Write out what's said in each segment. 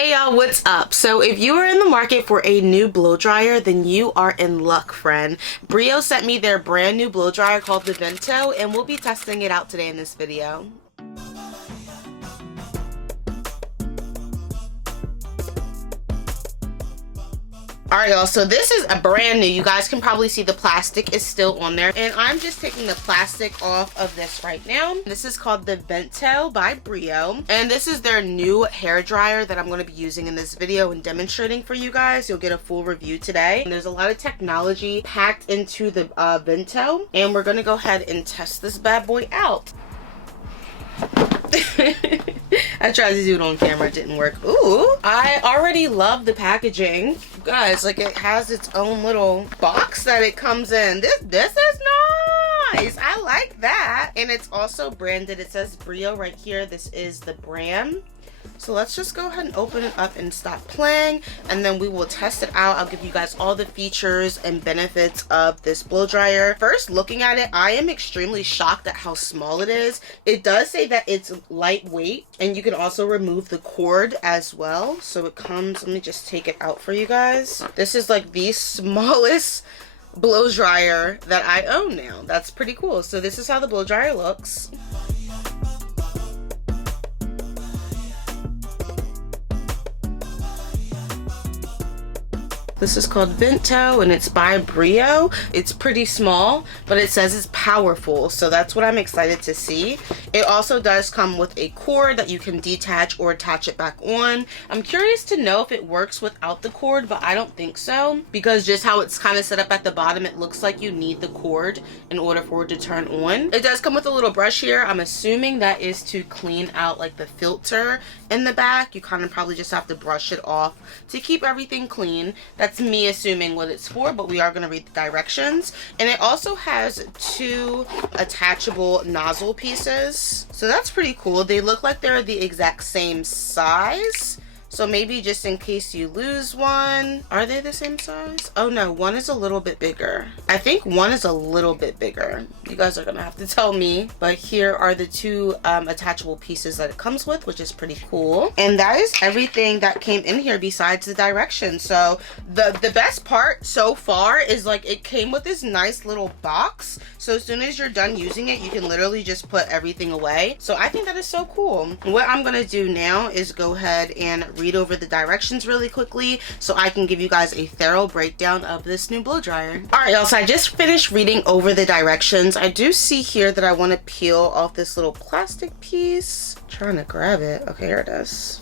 Hey y'all, what's up? So if you are in the market for a new blow dryer, then you are in luck, friend. Brio sent me their brand new blow dryer called the Vento, and we'll be testing it out today in this video. Alright y'all, so this is a brand new. You guys can probably see the plastic is still on there, and I'm just taking the plastic off of this right now. This is called the Vento by Brio, and this is their new hair dryer that I'm going to be using in this video and demonstrating for you guys. You'll get a full review today. And there's a lot of technology packed into the Vento, and we're going to go ahead and test this bad boy out. I tried to do it on camera, it didn't work. Ooh, I already love the packaging. Guys, like, it has its own little box that it comes in. This is nice. I like that. And it's also branded. It says Brio right here. This is the brand. So let's just go ahead and open it up and stop playing, and then we will test it out. I'll give you guys all the features and benefits of this blow dryer. First, looking at it, I am extremely shocked at how small it is. It does say that it's lightweight, and you can also remove the cord as well. So it comes, let me just take it out for you guys. This is like the smallest blow dryer that I own now. That's pretty cool. So this is how the blow dryer looks. This is called Vento, and it's by Brio. It's pretty small, but it says it's powerful, so that's what I'm excited to see. It also does come with a cord that you can detach or attach it back on. I'm curious to know if it works without the cord, but I don't think so, because just how it's kind of set up at the bottom, it looks like you need the cord in order for it to turn on. It does come with a little brush here. I'm assuming that is to clean out like the filter in the back. You kind of probably just have to brush it off to keep everything clean. That's me assuming what it's for, but we are going to read the directions. And it also has two attachable nozzle pieces, so that's pretty cool. They look like they're the exact same size, so maybe just in case you lose one. Are they the same size? Oh no, one is a little bit bigger. I think one is a little bit bigger. You guys are gonna have to tell me. But here are the two attachable pieces that it comes with, which is pretty cool. And that is everything that came in here besides the directions. So the best part so far is, like, it came with this nice little box. So as soon as you're done using it, you can literally just put everything away. So I think that is so cool. What I'm gonna do now is go ahead and read over the directions really quickly so I can give you guys a thorough breakdown of this new blow dryer. Alright y'all, so I just finished reading over the directions. I do see here that I want to peel off this little plastic piece. I'm trying to grab it. Okay, here it is.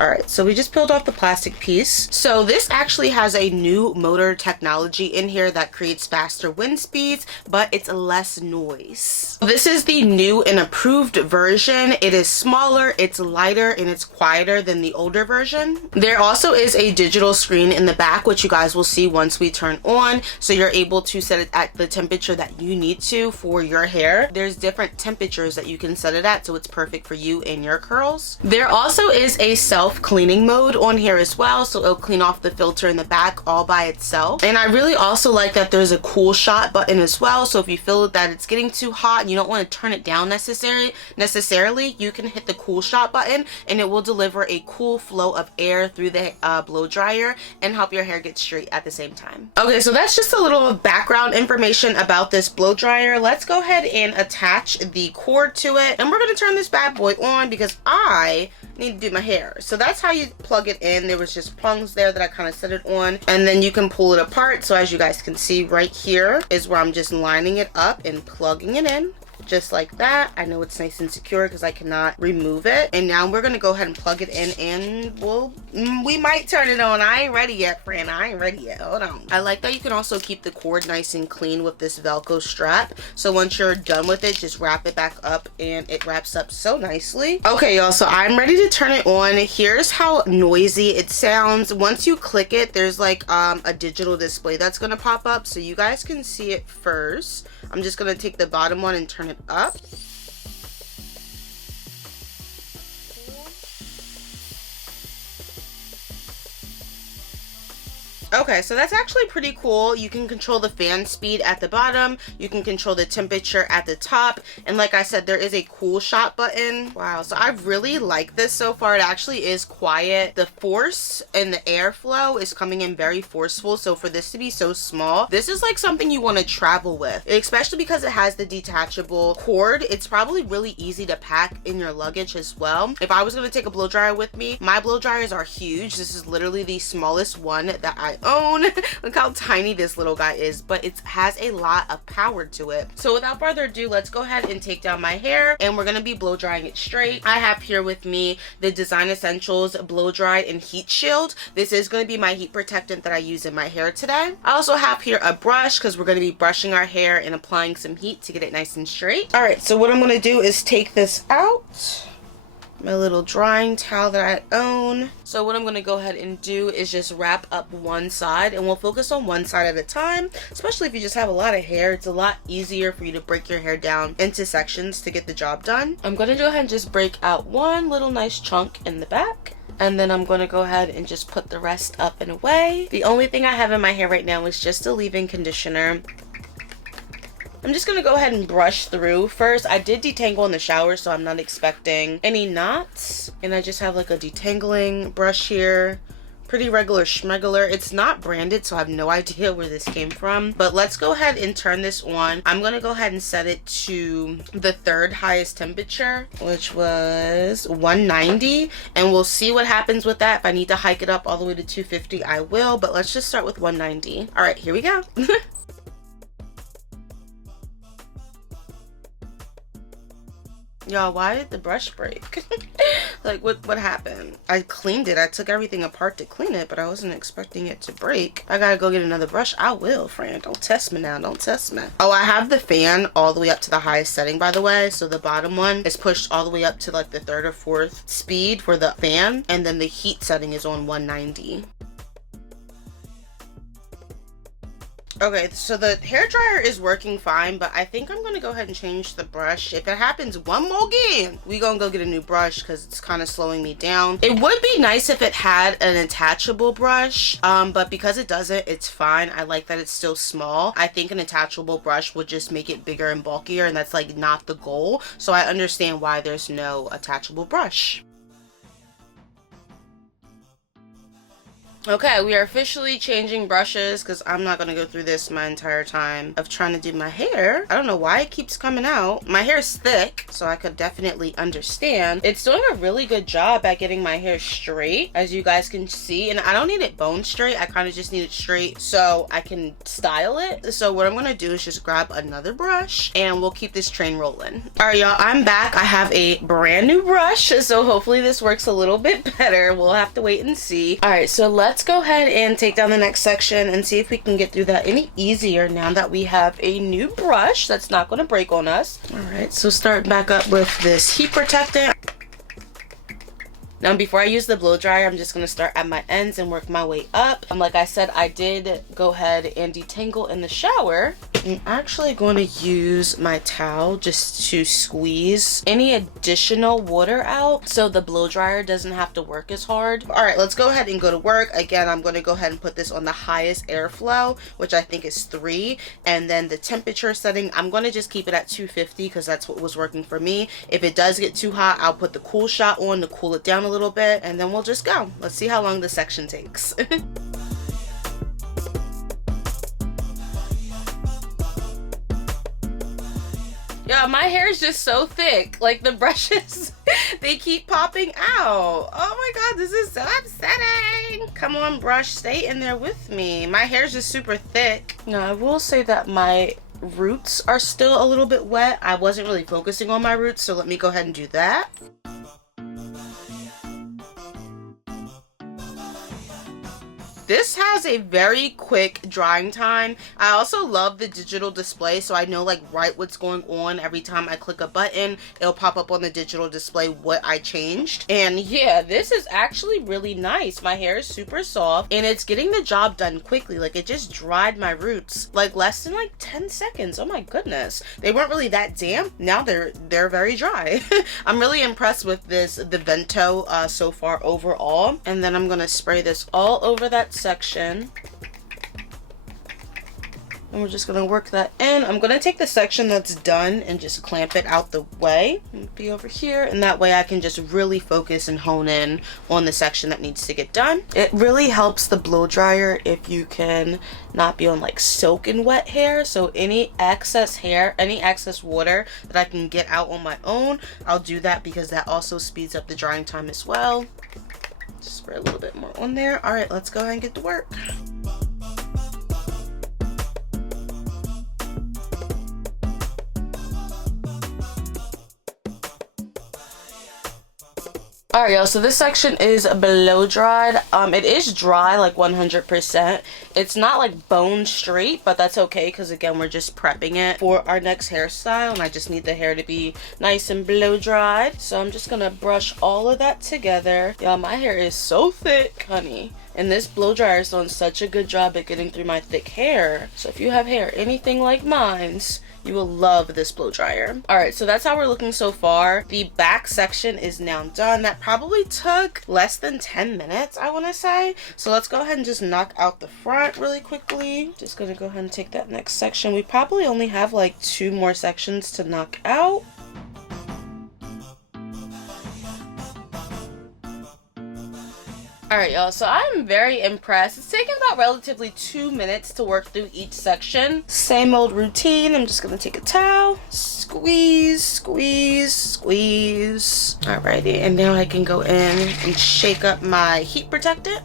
Alright, so we just peeled off the plastic piece. So this actually has a new motor technology in here that creates faster wind speeds, but it's less noise. This is the new and approved version. It is smaller, it's lighter, and it's quieter than the older version. There also is a digital screen in the back, which you guys will see once we turn on, so you're able to set it at the temperature that you need to for your hair. There's different temperatures that you can set it at, so it's perfect for you and your curls. There also is a self-cleaning mode on here as well, so it'll clean off the filter in the back all by itself. And I really also like that there's a cool shot button as well, so if you feel that it's getting too hot and you don't want to turn it down necessarily, you can hit the cool shot button and it will deliver a cool flow of air through the blow dryer and help your hair get straight at the same time. Okay, so that's just a little background information about this blow dryer. Let's go ahead and attach the cord to it, and we're going to turn this bad boy on because I need to do my hair. So that's how you plug it in. There was just prongs there that I kind of set it on, and then you can pull it apart. So as you guys can see, right here is where I'm just lining it up and plugging it in. Just like that. I know it's nice and secure because I cannot remove it. And now we're gonna go ahead and plug it in, and we might turn it on. I ain't ready yet, friend. I ain't ready yet. Hold on. I like that you can also keep the cord nice and clean with this Velcro strap. So once you're done with it, just wrap it back up, and it wraps up so nicely. Okay, y'all, so I'm ready to turn it on. Here's how noisy it sounds. Once you click it, there's like a digital display that's gonna pop up, so you guys can see it first. I'm just gonna take the bottom one and turn it up. Okay, so that's actually pretty cool. You can control the fan speed at the bottom, you can control the temperature at the top, and like I said, there is a cool shot button. Wow, so I really like this so far. It actually is quiet. The force and the airflow is coming in very forceful, so for this to be so small, this is like something you want to travel with, especially because it has the detachable cord. It's probably really easy to pack in your luggage as well. If I was going to take a blow dryer with me, my blow dryers are huge. This is literally the smallest one that I own. Look how tiny this little guy is, but it has a lot of power to it. So without further ado, let's go ahead and take down my hair, and we're going to be blow drying it straight. I have here with me the Design Essentials Blow Dry and Heat Shield. This is going to be my heat protectant that I use in my hair today. I also have here a brush because we're going to be brushing our hair and applying some heat to get it nice and straight. All right, so what I'm going to do is take this out, my little drying towel that I own. So what I'm going to go ahead and do is just wrap up one side, and we'll focus on one side at a time, especially if you just have a lot of hair. It's a lot easier for you to break your hair down into sections to get the job done. I'm going to go ahead and just break out one little nice chunk in the back, and then I'm going to go ahead and just put the rest up and away. The only thing I have in my hair right now is just a leave-in conditioner. I'm just going to go ahead and brush through. First, I did detangle in the shower, so I'm not expecting any knots. And I just have like a detangling brush here. Pretty regular schmegular. It's not branded, so I have no idea where this came from. But let's go ahead and turn this on. I'm going to go ahead and set it to the third highest temperature, which was 190. And we'll see what happens with that. If I need to hike it up all the way to 250, I will. But let's just start with 190. All right, here we go. Y'all, why did the brush break? Like, what happened? I cleaned it. I took everything apart to clean it, but I wasn't expecting it to break. I gotta go get another brush. I will, friend. Don't test me now. Don't test me. Oh, I have the fan all the way up to the highest setting, by the way. So the bottom one is pushed all the way up to like the third or fourth speed for the fan. And then the heat setting is on 190. Okay, so the hairdryer is working fine, but I think I'm going to go ahead and change the brush. If it happens one more again, we going to go get a new brush because it's kind of slowing me down. It would be nice if it had an attachable brush, but because it doesn't, it's fine. I like that it's still small. I think an attachable brush would just make it bigger and bulkier, and that's like not the goal. So I understand why there's no attachable brush. Okay, we are officially changing brushes because I'm not going to go through this my entire time of trying to do my hair. I don't know why it keeps coming out. My hair is thick, so I could definitely understand. It's doing a really good job at getting my hair straight, as you guys can see. And I don't need it bone straight. I kind of just need it straight so I can style it. So what I'm going to do is just grab another brush and we'll keep this train rolling. All right, y'all, I'm back. I have a brand new brush, so hopefully this works a little bit better. We'll have to wait and see. All right, so let's go ahead and take down the next section and see if we can get through that any easier now that we have a new brush that's not going to break on us. All right, so start back up with this heat protectant. Now, before I use the blow dryer, I'm just going to start at my ends and work my way up. Like I said, I did go ahead and detangle in the shower. I'm actually going to use my towel just to squeeze any additional water out so the blow dryer doesn't have to work as hard. All right, let's go ahead and go to work. Again, I'm going to go ahead and put this on the highest airflow, which I think is 3. And then the temperature setting, I'm going to just keep it at 250 because that's what was working for me. If it does get too hot, I'll put the cool shot on to cool it down a little bit, and then we'll just go. Let's see how long this section takes. Yeah, my hair is just so thick. Like the brushes, they keep popping out. Oh my god, this is so upsetting. Come on, brush, stay in there with me. My hair is just super thick. Now, I will say that my roots are still a little bit wet. I wasn't really focusing on my roots, so let me go ahead and do that. This has a very quick drying time. I also love the digital display, so I know like right what's going on. Every time I click a button, it'll pop up on the digital display what I changed. And yeah, this is actually really nice. My hair is super soft and it's getting the job done quickly. Like it just dried my roots like less than like 10 seconds. Oh my goodness. They weren't really that damp. Now they're very dry. I'm really impressed with the Vento so far overall. And then I'm gonna spray this all over that section. And we're just gonna work that in. I'm gonna take the section that's done and just clamp it out the way. It'll be over here, and that way I can just really focus and hone in on the section that needs to get done. It really helps the blow dryer if you can not be on like soaking wet hair. So any excess hair, any excess water that I can get out on my own, I'll do that because that also speeds up the drying time as well. Just spray a little bit more on there. All right, let's go ahead and get to work. Alright y'all, so this section is blow dried. It is dry like 100%. It's not like bone straight, but that's okay because again we're just prepping it for our next hairstyle, and I just need the hair to be nice and blow dried. So I'm just gonna brush all of that together. Y'all, my hair is so thick, honey. And this blow dryer is doing such a good job at getting through my thick hair. So if you have hair anything like mine's, you will love this blow dryer. All right, so that's how we're looking so far. The back section is now done. That probably took less than 10 minutes, I want to say. So let's go ahead and just knock out the front really quickly. Just gonna go ahead and take that next section. We probably only have like 2 more sections to knock out. Alright y'all, so I'm very impressed. It's taken about relatively 2 minutes to work through each section. Same old routine. I'm just gonna take a towel, squeeze, squeeze, squeeze. Alrighty, and now I can go in and shake up my heat protectant.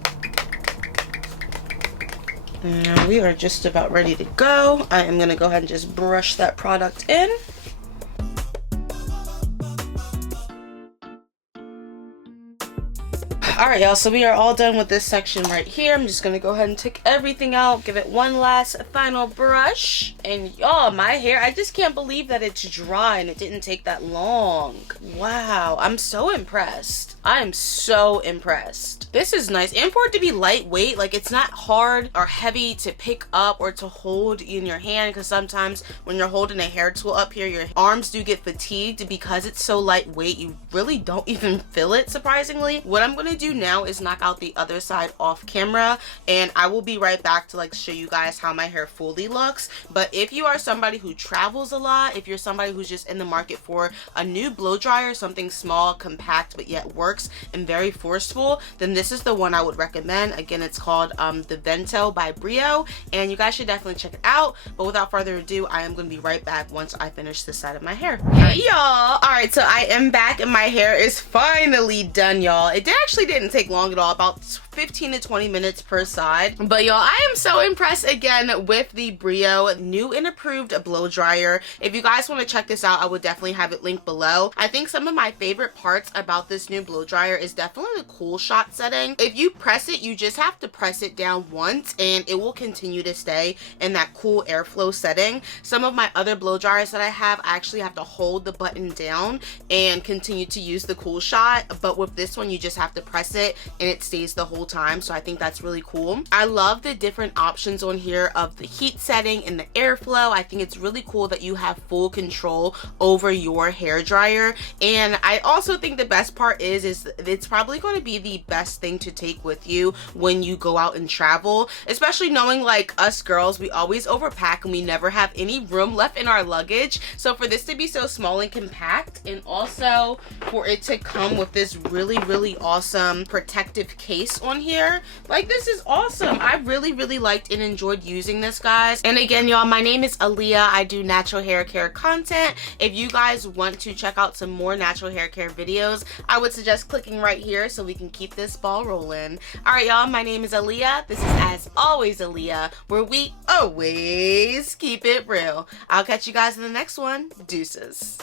And we are just about ready to go. I am gonna go ahead and just brush that product in. Alright y'all, so we are all done with this section right here. I'm just gonna go ahead and take everything out, give it one last final brush. And y'all, my hair, I just can't believe that it's dry and it didn't take that long. Wow, I'm so impressed. I am so impressed. This is nice. And for it to be lightweight, like it's not hard or heavy to pick up or to hold in your hand, because sometimes when you're holding a hair tool up here, your arms do get fatigued. Because it's so lightweight, you really don't even feel it, surprisingly. What I'm gonna do now is knock out the other side off camera, and I will be right back to like show you guys how my hair fully looks. But if you are somebody who travels a lot, if you're somebody who's just in the market for a new blow dryer, something small, compact, but yet works and very forceful, then this is the one I would recommend. Again, it's called the Vento by Brio, and you guys should definitely check it out. But without further ado, I am going to be right back once I finish this side of my hair. Hey y'all! Alright, so I am back and my hair is finally done, y'all. It actually didn't take long at all, about 15 to 20 minutes per side. But y'all, I am so impressed again with the Brio new and approved blow dryer. If you guys want to check this out, I would definitely have it linked below. I think some of my favorite parts about this new blow dryer is definitely the cool shot setting. If you press it, you just have to press it down once and it will continue to stay in that cool airflow setting. Some of my other blow dryers that I actually have to hold the button down and continue to use the cool shot, but with this one you just have to press it and it stays the whole time. So I think that's really cool. I love the different options on here of the heat setting and the airflow. I think it's really cool that you have full control over your hair dryer. And I also think the best part is it's probably going to be the best thing to take with you when you go out and travel, especially knowing like us girls, we always overpack and we never have any room left in our luggage. So for this to be so small and compact, and also for it to come with this really awesome protective case on here, like this is awesome. I really liked and enjoyed using this, guys. And again, y'all, my name is Aaliyah. I do natural hair care content. If you guys want to check out some more natural hair care videos, I would suggest clicking right here so we can keep this ball rolling. All right, y'all, my name is Aaliyah. This is As Always Aaliyah, where we always keep it real. I'll catch you guys in the next one. Deuces.